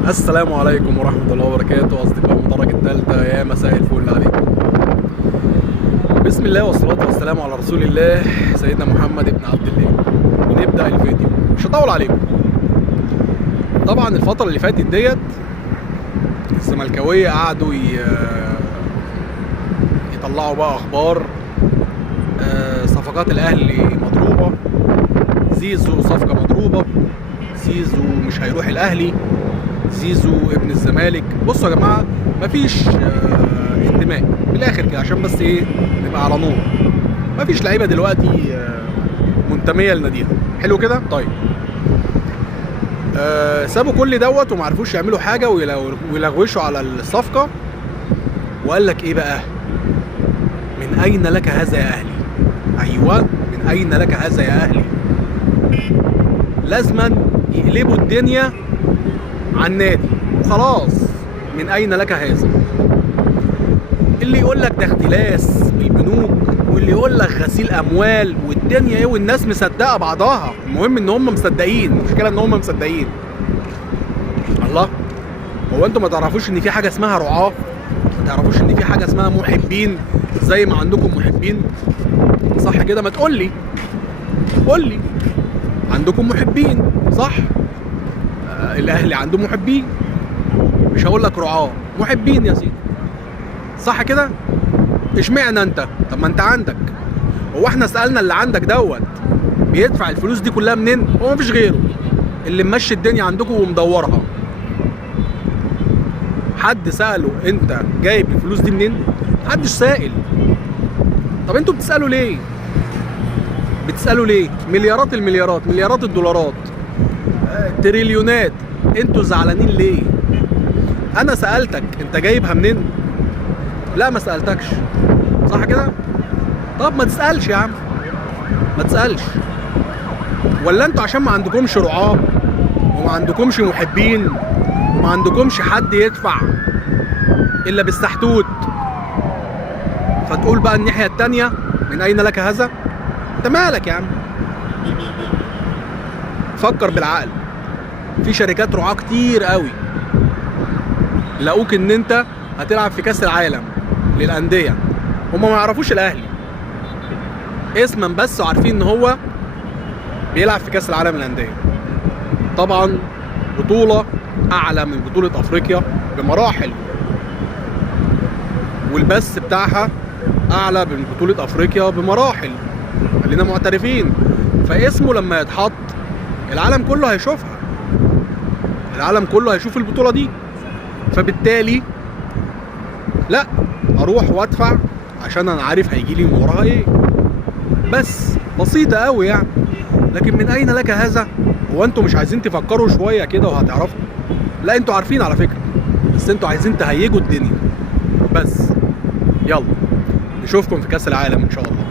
السلام عليكم ورحمة الله وبركاته أصدقاء المدرج الثالثة، يا مساء الفل عليكم. بسم الله والصلاة والسلام على رسول الله سيدنا محمد بن عبد الله. ونبدأ الفيديو، مش هطول عليكم. طبعا الفترة اللي فاتت ديت الزملكاوية قعدوا يطلعوا بقى أخبار صفقات الأهلي مضروبة، زيزو صفقة مضروبة، زيزو مش هيروح الأهلي، زيزو ابن الزمالك. بصوا يا جماعه، مفيش انتماء من الاخر كده، عشان بس ايه نبقى على نور. مفيش لعيبه دلوقتي منتميه لناديها. حلو كده؟ طيب سابوا كل دوت وما عرفوش يعملوا حاجه ويلغوشوا على الصفقه. وقال لك ايه بقى؟ من اين لك هذا يا اهلي؟ ايوه، من اين لك هذا يا اهلي؟ لازما يقلبوا الدنيا عن النادي وخلاص. من اين لك هذا؟ اللي يقول لك ده اختلاس بالبنوك، واللي يقول لك غسيل اموال، والدنيا ايه، والناس مصدقه بعضها. المهم ان هم مصدقين، المشكله ان هم مصدقين. الله، هو انتوا ما تعرفوش ان في حاجه اسمها رعاه؟ ما تعرفوش ان في حاجه اسمها محبين زي ما عندكم محبين؟ صح كده؟ ما تقول لي، قول لي، عندكم محبين صح؟ الاهلي عنده محبين، مش هقول لك رعاه، محبين يا سيدي، صح كده؟ اشمعنى انت؟ طب ما انت عندك. هو احنا سالنا اللي عندك دوت بيدفع الفلوس دي كلها منين؟ هو مفيش غيره اللي ممشي الدنيا عندكم ومدورها. حد ساله انت جايب الفلوس دي منين؟ محدش سائل. طب انتوا بتسالوا ليه؟ بتسالوا ليه؟ مليارات المليارات، مليارات الدولارات، تريليونات، انتوا زعلانين ليه؟ انا سألتك انت جايبها منين؟ لا ما سألتكش، صح كده؟ طب ما تسألش يا عم، ما تسألش. ولا انتوا عشان ما عندكمش رعاة وما عندكمش محبين وما عندكمش حد يدفع الا بالسحتوت، فتقول بقى الناحية التانية من اين لك هذا؟ انت مالك يا عم؟ فكر بالعقل. في شركات رعاة كتير قوي لقوك ان انت هتلعب في كاس العالم للانديه، هما ما يعرفوش الاهلي اسما بس، وعارفين ان هو بيلعب في كاس العالم للانديه. طبعا بطوله اعلى من بطوله افريقيا بمراحل، والبث بتاعها اعلى من بطوله افريقيا بمراحل، خلينا معترفين. فاسمه لما يتحط العالم كله هيشوفها، العالم كله هيشوف البطوله دي. فبالتالي لا، اروح وادفع عشان انا عارف هيجي لي من وراها ايه. بس بسيطه قوي يعني. لكن من اين لك هذا؟ هو انتوا مش عايزين تفكروا شويه كده وهتعرفوا؟ لا انتوا عارفين على فكره، بس انتوا عايزين تهيجوا الدنيا بس. يلا نشوفكم في كاس العالم ان شاء الله.